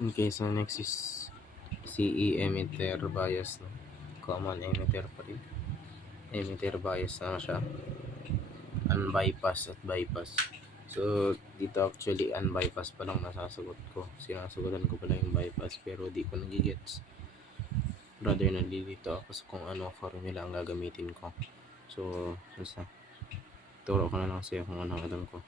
Okay, so next is CE emitter bias, no? Common emitter pa rin. Emitter bias na siya. Unbypass at bypass. So, dito actually unbypass pa lang nasasagot ko. Sinasagutan ko pala yung bypass pero di ko nagigets. Rather nalilito ako sa kung ano formula ang gagamitin ko. So, basta turo ko na lang sa'yo kung ano alam ko.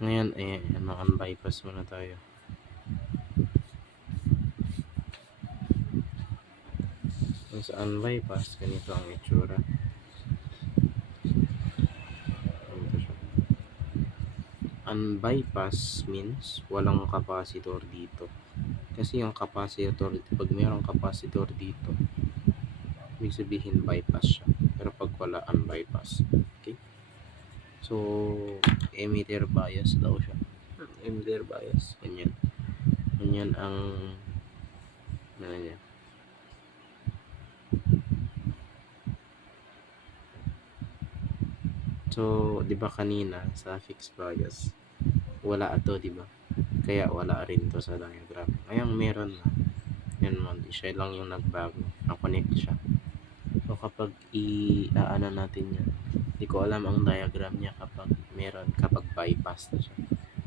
Ngayon, unbypass muna tayo. Sa unbypass, ganito ang itsura. Unbypass means walang capacitor dito. Kasi yung capacitor, pag mayroong capacitor dito, ibig sabihin bypass siya. Pero pag wala, unbypass. Okay? So, emitter bias daw siya. Emitter bias. Ganyan. Ganyan ang ano niya. So, di ba kanina sa fixed bias, wala ito, di ba? Kaya wala rin to sa diagram. Ngayon meron na. Yan mo, siya lang yung nagbago. Na-connect siya. So, kapag i-aano natin yan, hindi ko alam ang diagram niya kapag bypass na siya.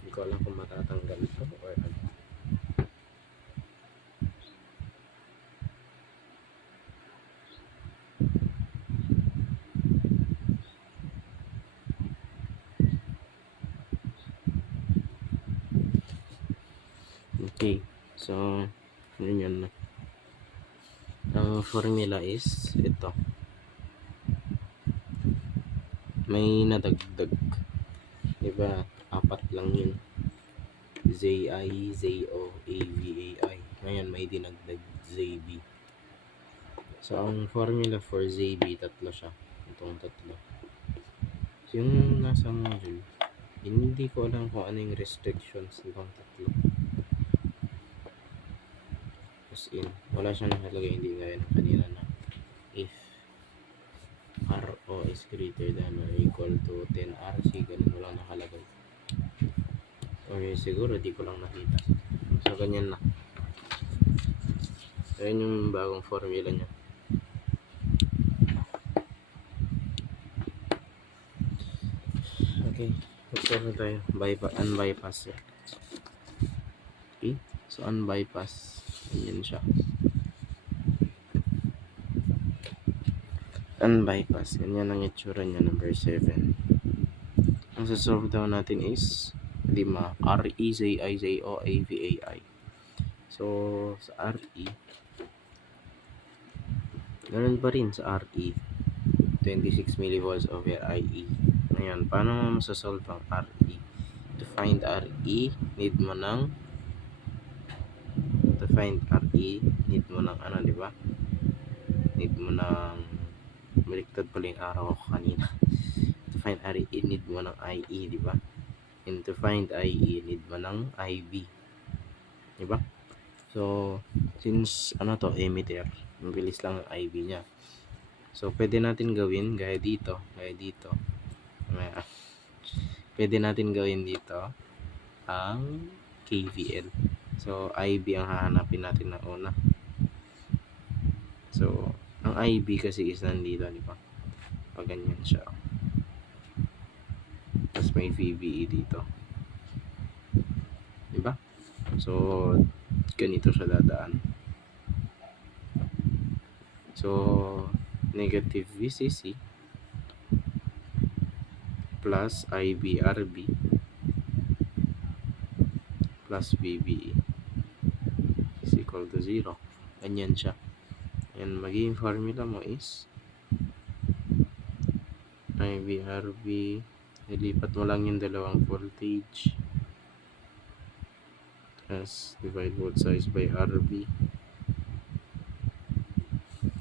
Hindi ko alam kung matatanggal ito or ano. Okay. So, yun na. Ang formula is ito. May nadagdag. Diba? 4 lang yun. ZI, ZO, AVAI. Ngayon may dinagdag ZB. So, ang formula for ZB, tatlo siya. Itong tatlo. So, yung nasa module, hindi ko alam kung ano yung restrictions nitong tatlo. As in, wala siyang nakalagay, hindi gaya ng kanina na if RO is greater than or equal to 10 RC, ganun walang nakalagay. Or siguro di ko lang nakita. So, ganyan na. Ayan yung bagong formula niya. Okay, magsabi tayo. Unbypass. Okay, so unbypass. Ayan siya. Unbypass. Ganyan ang itsura niya, number 7. Ang sasolve daw natin is 5. RE, ZI, ZO, AVAI. So, sa RE, ganun pa rin sa RE. 26 millivolts over IE. Ngayon, paano mo masasolve ang RE? To find RE, need mo ng ano, di ba? Need mo ng baliktad pala yung araw ko kanina. To find RE, need mo ng IE, di ba? And to find IE, need mo ng IB. Di ba? So, since ano to, emitter, mabilis lang ang IB niya. So, pwede natin gawin gaya dito. Pwede natin gawin dito ang KVL. So, IB ang hahanapin natin na una. So, ang IB kasi is nandito, di ba? Pag ganyan siya. Tapos may VBE dito. Di ba? So, ganito siya dadaan. So, negative VCC plus IBRB plus VBE is equal to 0. Ganyan siya. And magiging formula mo is IBRB, ilipat mo lang yung dalawang voltage, as divide both sides by RB.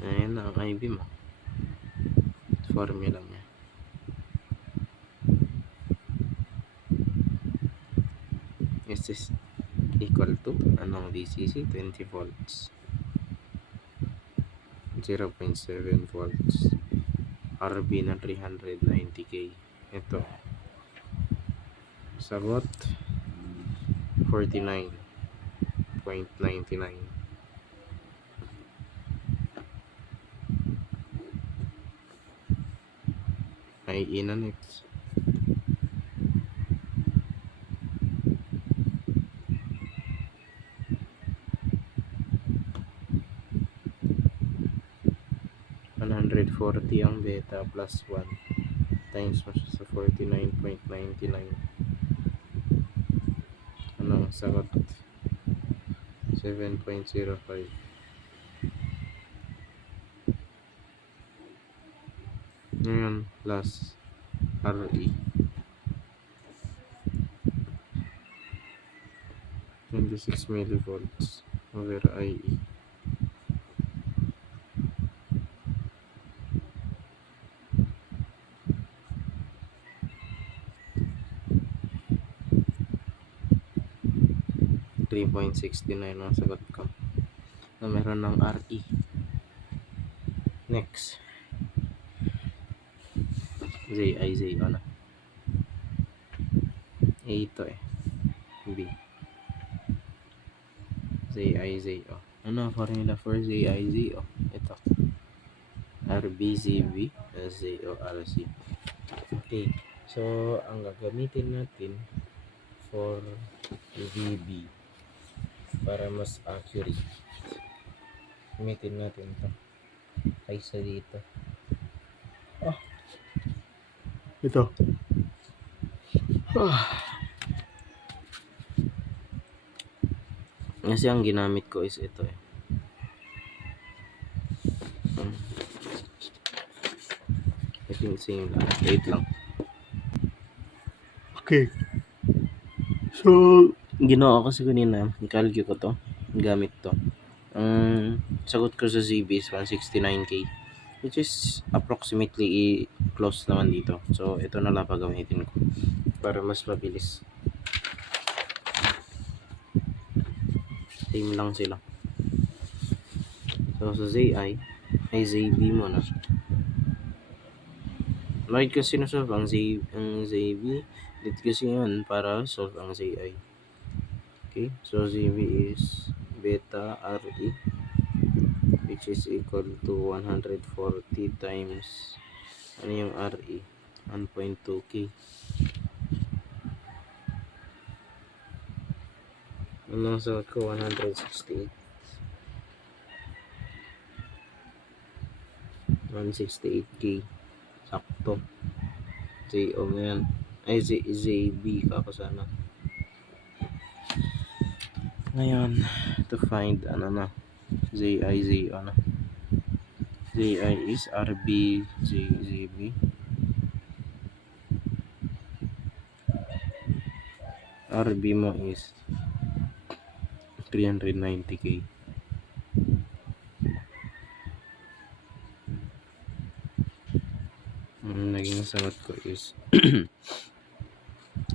Ayan ang IB mo. Formula niya. This is equal to anong VCC? 20 volts. 0.7 volts. RB na 390k. Ito. Sagot 49.99. Ay ina next. $140 ang beta plus 1 times mo siya sa 49.99. Ano ang sagot? 7.05. Ngayon plus RE 26 millivolts over IE. $3.69 ang sagot ko na meron ng RE. Next. ZI na. A ito eh. B. ZI. Ano formula for ZI? Ito. RBZB ZORC. Okay. So, ang gagamitin natin for VB para mas accurate, gamitin natin ito kaysa dito. Ito. Kasi ang ginamit ko is ito eh. I think same lang. Wait lang. Okay. So, ginawa ko kasi kanina, i-calculate ko to, gamit to. Sagot ko sa ZB is 169k, which is approximately close naman dito. So, ito na lang pagamitin ko para mas mabilis. Same lang sila. So, sa ZI, ay ZB mo na. Bakit kasi nasolve ang ZB? Dito kasi yun para solve ang ZI. Okay, so ZB is beta RE, which is equal to 140 times, ano yung RE? 1.2k. Anong sagot ko? 168. 168k. Sakto. ZO ngayon. Ay, ZB kako sana. Ngayon, to find ano na, ZO na. ZI is RBZB. RB mo is 390k. Naging sagot ko is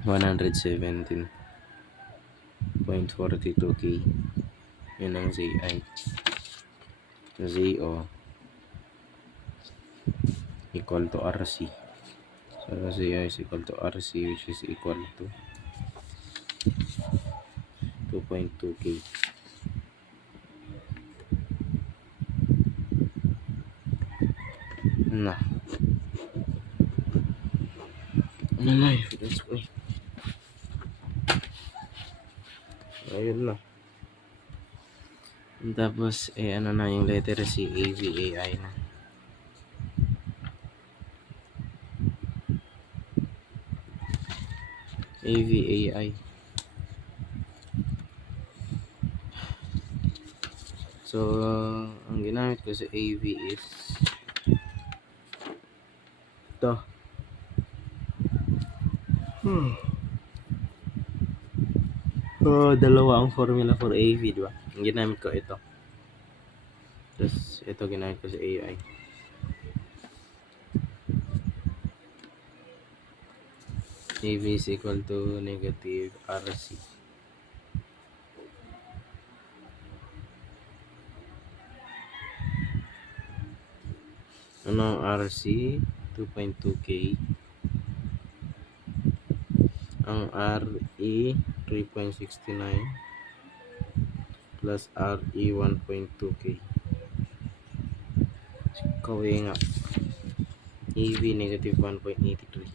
117.42k. Yun ang ZI. ZO equal to RC. So ZI is equal to RC, which is equal to 2.2k. Na. Life, that's why. Ayun na. Tapos, ano na yung letter C, AVAI na. AVAI. So, ang ginamit ko sa AV is ito. Dalawa ang formula for AV, di ba? Ang ginamit ko ito. Tapos, ito ginamit ko sa AI. AV is equal to negative RC. Ano ang RC? 2.2K. Ang RE 3.69 plus RE 1.2K. Kawin nga. AV negative 1.83.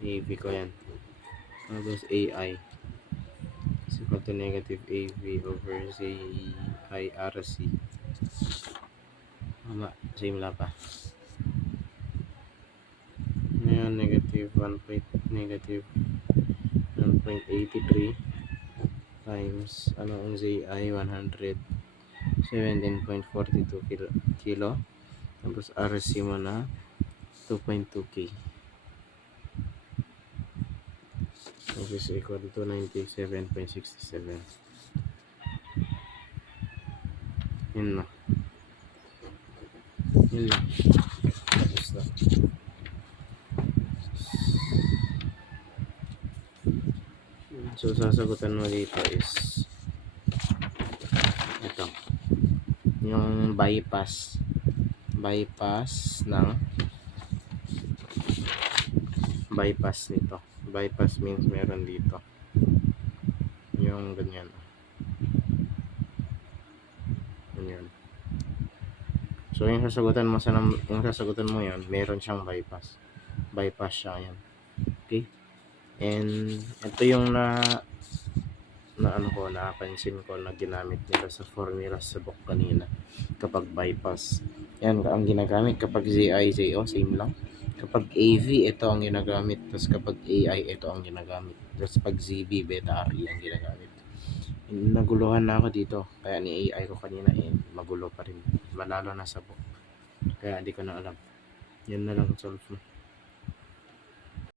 AV ko yan. Tapos AI is equal to negative AV over ZIRC. Tama, same lang pa. Ngayon, negative 1.83 times ano ang ZI 117.42 kilo. Tapos RC mo na 2.2K. Which is equal to 97.67. Yun na. Yun na. Tapos na. So, sasagutan mo dito is ito. Yung bypass. Bypass nito. Bypass means meron dito. Yung ganyan. Ganyan. So, yung sasagutan mo yan, meron siyang bypass. Bypass siya yan. Okay? And ito yung napansin ko na ginamit nila sa formula sa book kanina kapag bypass. Yan ang ginagamit kapag ZI, ZO, same lang. Kapag AV, ito ang ginagamit. Tapos kapag AI, ito ang ginagamit. Tapos pag ZB, beta RE ang ginagamit. Naguluhan na ako dito. Kaya ni AI ko kanina magulo pa rin. Malalo na sa book. Kaya hindi ko na alam. Yan na lang solve mo.